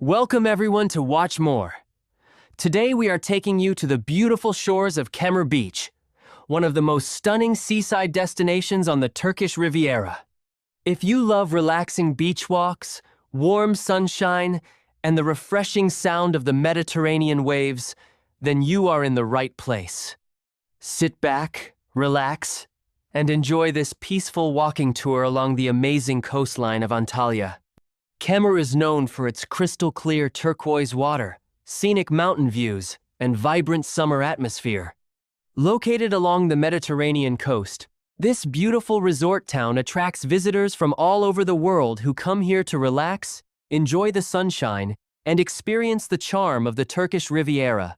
Welcome everyone to Watch More. Today we are taking you to the beautiful shores of Kemer Beach, one of the most stunning seaside destinations on the Turkish Riviera. If you love relaxing beach walks, warm sunshine, and the refreshing sound of the Mediterranean waves, then you are in the right place. Sit back, relax, and enjoy this peaceful walking tour along the amazing coastline of Antalya. Kemer is known for its crystal-clear turquoise water, scenic mountain views, and vibrant summer atmosphere. Located along the Mediterranean coast, this beautiful resort town attracts visitors from all over the world who come here to relax, enjoy the sunshine, and experience the charm of the Turkish Riviera.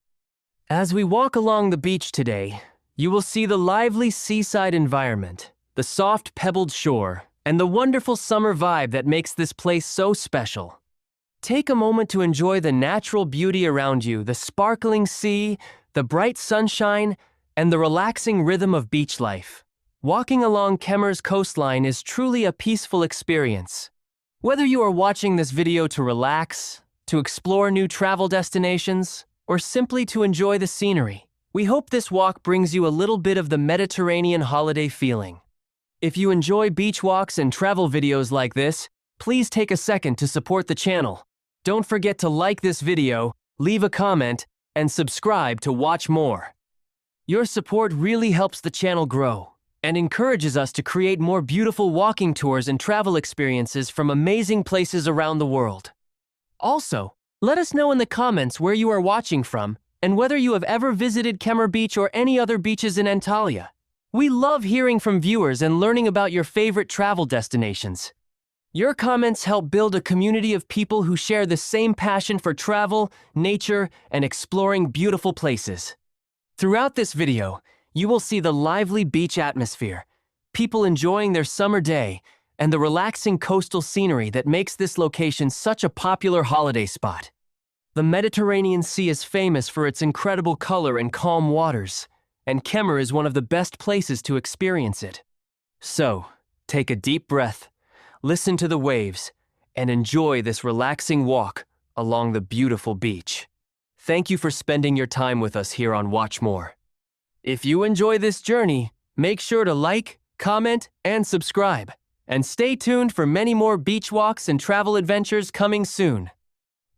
As we walk along the beach today, you will see the lively seaside environment, the soft pebbled shore, and the wonderful summer vibe that makes this place so special. Take a moment to enjoy the natural beauty around you, the sparkling sea, the bright sunshine, and the relaxing rhythm of beach life. Walking along Kemer's coastline is truly a peaceful experience. Whether you are watching this video to relax, to explore new travel destinations, or simply to enjoy the scenery, we hope this walk brings you a little bit of the Mediterranean holiday feeling. If you enjoy beach walks and travel videos like this, please take a second to support the channel. Don't forget to like this video, leave a comment, and subscribe to watch more. Your support really helps the channel grow and encourages us to create more beautiful walking tours and travel experiences from amazing places around the world. Also, let us know in the comments where you are watching from and whether you have ever visited Kemer Beach or any other beaches in Antalya. We love hearing from viewers and learning about your favorite travel destinations. Your comments help build a community of people who share the same passion for travel, nature, and exploring beautiful places. Throughout this video, you will see the lively beach atmosphere, people enjoying their summer day, and the relaxing coastal scenery that makes this location such a popular holiday spot. The Mediterranean Sea is famous for its incredible color and calm waters, and Kemer is one of the best places to experience it. So, take a deep breath, listen to the waves, and enjoy this relaxing walk along the beautiful beach. Thank you for spending your time with us here on Watch More. If you enjoy this journey, make sure to like, comment, and subscribe. And stay tuned for many more beach walks and travel adventures coming soon.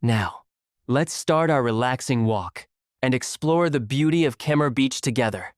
Now, let's start our relaxing walk and explore the beauty of Kemer Beach together.